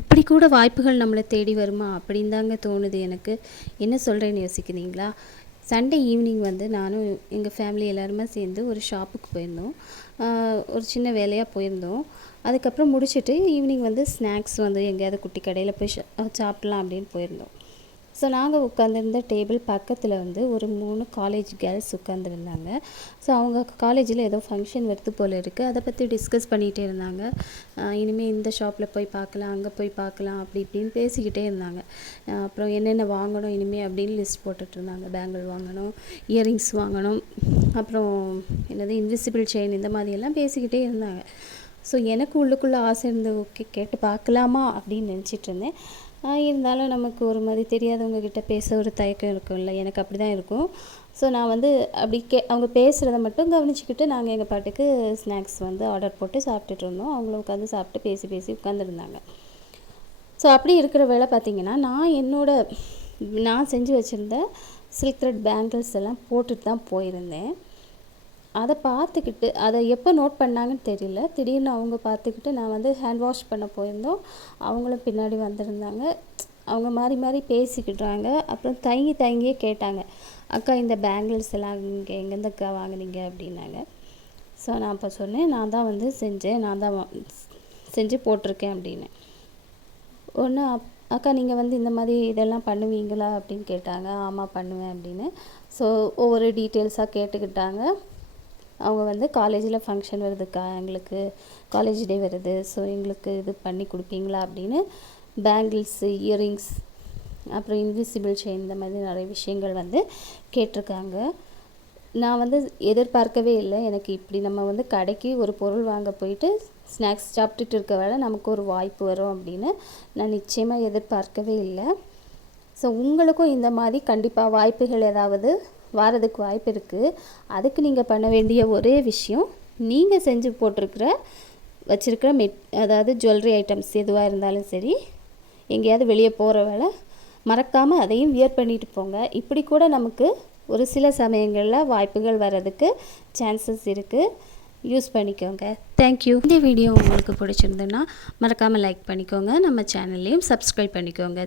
இப்படி கூட வாய்ப்புகள் நம்மளை தேடி வருமா அப்படின்னு தாங்க தோணுது எனக்கு. என்ன சொல்கிறேன்னு யோசிக்கிறீங்களா? சண்டே ஈவினிங் வந்து நானும் எங்கள் ஃபேமிலி எல்லாருமே சேர்ந்து ஒரு ஷாப்புக்கு போயிருந்தோம். ஒரு சின்ன வேலையாக போயிருந்தோம். அதுக்கப்புறம் முடிச்சுட்டு ஈவினிங் வந்து ஸ்நாக்ஸ் வந்து எங்கேயாவது குட்டி கடையில் போய் சாப்பிட்லாம் அப்படின்னு போயிருந்தோம். ஸோ நாங்கள் உட்காந்துருந்த டேபிள் பக்கத்தில் வந்து ஒரு 3 காலேஜ் கேர்ள்ஸ் உட்காந்துருந்தாங்க. ஸோ அவங்க காலேஜில் ஏதோ ஃபங்க்ஷன் வருது போல் இருக்குது. அதை பற்றி டிஸ்கஸ் பண்ணிகிட்டே இருந்தாங்க. இனிமேல் இந்த ஷாப்பில் போய் பார்க்கலாம், அங்கே போய் பார்க்கலாம் அப்படி இப்படின்னு பேசிக்கிட்டே இருந்தாங்க. அப்புறம் என்னென்ன வாங்கணும் இனிமேல் அப்படின்னு லிஸ்ட் போட்டுட்ருந்தாங்க. பேங்கிள் வாங்கணும், இயரிங்ஸ் வாங்கணும், அப்புறம் என்னது இன்விசிபிள் செயின், இந்த மாதிரியெல்லாம் பேசிக்கிட்டே இருந்தாங்க. ஸோ எனக்கு உள்ளுக்குள்ளே ஆசை இருந்து ஓகே கேட்டு பார்க்கலாமா அப்படின்னு நினச்சிட்டு இருந்தேன். இருந்தாலும் நமக்கு ஒரு மாதிரி தெரியாதவங்க கிட்ட பேச ஒரு தயக்கம் இருக்கும்ல, எனக்கு அப்படி தான் இருக்கும். ஸோ நான் வந்து அப்படி அவங்க பேசுகிறத மட்டும் கவனிச்சிக்கிட்டு நாங்கள் எங்கள் பாட்டுக்கு ஸ்நாக்ஸ் வந்து ஆர்டர் போட்டு சாப்பிட்டுட்டு இருந்தோம். அவங்களும் உட்காந்து சாப்பிட்டு பேசி பேசி உட்காந்துருந்தாங்க. ஸோ அப்படி இருக்கிற வேலை பார்த்திங்கன்னா, நான் செஞ்சு வச்சுருந்த சில்க் த்ரெட் பேங்கிள்ஸ் எல்லாம் போட்டுட்டு தான் போயிருந்தேன். அதை பார்த்துக்கிட்டு அதை எப்போ நோட் பண்ணாங்கன்னு தெரியல. திடீர்னு அவங்க பார்த்துக்கிட்டு நான் வந்து ஹேண்ட் வாஷ் பண்ண போயிருந்தோம். அவங்களும் பின்னாடி வந்திருந்தாங்க. அவங்க மாறி மாறி பேசிக்கிட்டாங்க. அப்புறம் தயங்கியே கேட்டாங்க, அக்கா இந்த பேங்கிள்ஸ் எல்லாம் இங்கே எங்கேருந்துக்கா வாங்கினீங்க அப்படின்னாங்க. ஸோ நான் அப்போ சொன்னேன், நான் தான் வந்து செஞ்சேன், நான் தான் செஞ்சு போட்டிருக்கேன் அப்படின்னு. ஒன்று அக்கா நீங்கள் வந்து இந்த மாதிரி இதெல்லாம் பண்ணுவீங்களா அப்படின்னு கேட்டாங்க. ஆமாம் பண்ணுவேன் அப்படின்னு. ஸோ ஒவ்வொரு டீட்டெயில்ஸாக கேட்டுக்கிட்டாங்க. அவங்க வந்து காலேஜில் ஃபங்க்ஷன் வருதுக்கா, எங்களுக்கு காலேஜ் டே வருது, ஸோ எங்களுக்கு இது பண்ணி கொடுப்பீங்களா அப்படின்னு பேங்கிள்ஸு, இயரிங்ஸ், அப்புறம் இன்விசிபிள் செயின், இந்த மாதிரி நிறைய விஷயங்கள் வந்து கேட்டிருக்காங்க. நான் வந்து எதிர்பார்க்கவே இல்லை. எனக்கு இப்படி நம்ம வந்து கடைக்கு ஒரு பொருள் வாங்க போயிட்டு ஸ்நாக்ஸ் சாப்பிட்டுட்டு இருக்க வேலை நமக்கு ஒரு வாய்ப்பு வரும் அப்படின்னு நான் நிச்சயமாக எதிர்பார்க்கவே இல்லை. ஸோ உங்களுக்கும் இந்த மாதிரி கண்டிப்பாக வாய்ப்புகள் ஏதாவது வாரதுக்கு வாய்ப்பு இருக்குது. அதுக்கு நீங்கள் பண்ண வேண்டிய ஒரே விஷயம், நீங்கள் செஞ்சு போட்டிருக்கிற வச்சுருக்கிற அதாவது ஜுவல்லரி ஐட்டம்ஸ் எதுவாக இருந்தாலும் சரி, எங்கேயாவது வெளியே போகிற வேலை மறக்காமல் அதையும் வியர் பண்ணிட்டு போங்க. இப்படி கூட நமக்கு ஒரு சில சமயங்களில் வாய்ப்புகள் வர்றதுக்கு சான்சஸ் இருக்குது. யூஸ் பண்ணிக்கோங்க. தேங்க்யூ. இந்த வீடியோ உங்களுக்கு பிடிச்சிருந்ததுன்னா மறக்காமல் லைக் பண்ணிக்கோங்க. நம்ம சேனல்லையும் சப்ஸ்கிரைப் பண்ணிக்கோங்க.